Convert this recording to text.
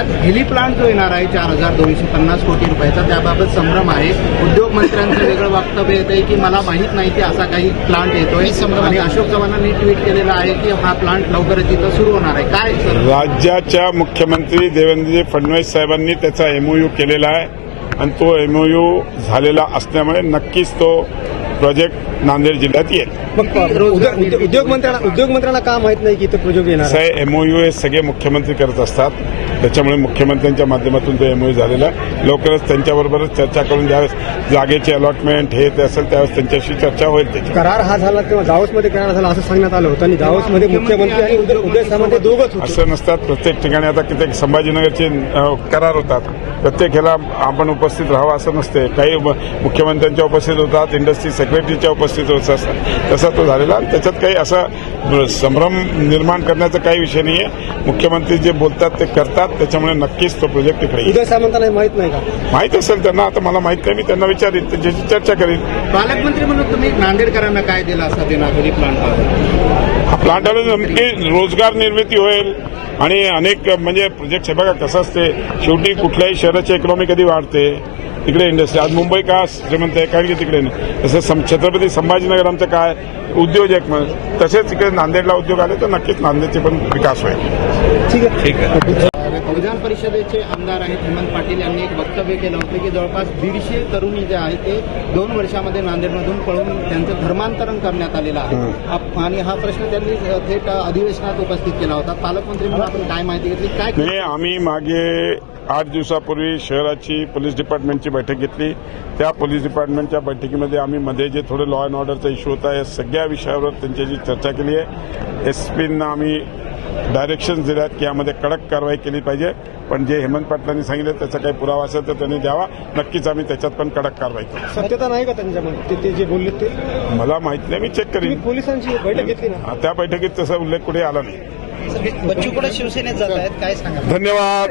त्यात Haley plant जो येणार आहे 4,250 कोटी रुपयाचा, त्याबाबत संभ्रम आहे. उद्योग मंत्र्यांचं वेगळं वक्तव्य येत आहे की मला माहीत नाही की असा काही प्लांट येतोय, आणि अशोक चव्हाणांनी ट्विट केलेलं आहे की हा प्लांट लवकरच इथं सुरू होणार आहे. काय सर? राज्याच्या मुख्यमंत्री देवेंद्रजी फडणवीस साहेबांनी त्याचा एमओयू केलेला आहे आणि तो एमओयू झालेला असल्यामुळे नक्कीच तो प्रोजेक्ट नांदेड जिल्ह्यात येईल. उद्योगमंत्र्यांना का माहित नाही की इथे प्रोजेक्ट येणार आहे? एमओयू हे सगळे मुख्यमंत्री करत असतात, त्याच्यामुळे मुख्यमंत्र्यांच्या माध्यमातून तो एमओयू झालेला आहे. लवकरच त्यांच्याबरोबरच चर्चा करून ज्यावेळेस जागेचे अलॉटमेंट हे ते असेल त्यावेळेस त्यांच्याशी चर्चा होईल. त्याची करार हा झाला तेव्हा दावोसमध्ये करार झाला असं सांगण्यात आलं होतं आणि दावोसमध्ये मुख्यमंत्री आणि उदय सामंत दोघंच होते. असं नसतात. प्रत्येक ठिकाणी आता कित्येक संभाजीनगरचे करार होतात, प्रत्येक ह्याला आपण उपस्थित राहावं असं नसते. काही मुख्यमंत्र्यांच्या उपस्थित होतात, इंडस्ट्री सेक्रेटरीच्या उपस्थित होत असतात. तसा तो झालेला आणि त्याच्यात काही असं संभ्रम निर्माण करण्याचा काही विषय नाहीये. मुख्यमंत्री जे बोलतात ते करतात, त्याच्यामुळे नक्कीच तो प्रोजेक्ट तिकडे येईल. उदय सामंतांना माहित नाही का? माहित असेल त्यांना, आता मला माहित नाही, मी त्यांना विचारीन, त्याच्याशी चर्चा करीन. पालकमंत्री म्हणून तुम्ही नांदेडकरांना काय दिला असा देणार हेली प्लांट? हा प्लांट आला नक्की रोजगार निर्मिती होईल आणि अनेक म्हणजे प्रोजेक्ट हे बघा कसं असते, शेवटी कुठल्याही शहराची इकॉनॉमी कधी वाढते तिकडे इंडस्ट्री. आज मुंबई का श्रीमंत आहे कारण की तिकडे नाही. तसं छत्रपती संभाजीनगर आमचं काय उद्योजक म्हणून, तसेच तिकडे नांदेडला उद्योग आले तर नक्कीच नांदेडचे पण विकास होईल. ठीक आहे. विधान परिषदेचे आमदार आहेत हेमंत पाटील यांनी एक वक्तव्य केलं होतं की जवळपास 150 तरुणी जे आहेत ते 2 वर्षामध्ये नांदेडमधून पळून त्यांचं धर्मांतरण करण्यात आलेलं आहे, आणि हा प्रश्न त्यांनी थेट अधिवेशनात उपस्थित केला होता. पालकमंत्री म्हणून आपण काय माहिती घेतली? काय नाही, आम्ही मागे 8 दिवसापूर्वी शहराची पोलीस डिपार्टमेंटची बैठक घेतली. त्या पोलीस डिपार्टमेंटच्या बैठकीमध्ये आम्ही मध्ये जे थोडे लॉ अँड ऑर्डरचा इश्यू होता या सगळ्या विषयावर त्यांच्याशी चर्चा केली आहे. एसपींना आम्ही डायरेक्शन्स दिल्यात की यामध्ये कडक कारवाई केली पाहिजे, पण जे हेमंत पाटलांनी सांगितलं त्याचा काही पुरावा असेल तर त्यांनी द्यावा. नक्कीच आम्ही त्याच्यात पण कडक कारवाई करू. सत्यता नाही का त्यांच्यामध्ये ते जे बोलले ते? मला माहित नाही, मी चेक करीन. पोलिसांची बैठक घेतली ना, त्या बैठकीत तसा उल्लेख कुठे आला नाही. बच्चू कडे शिवसेनेत जात आहेत, काय सांगा? धन्यवाद.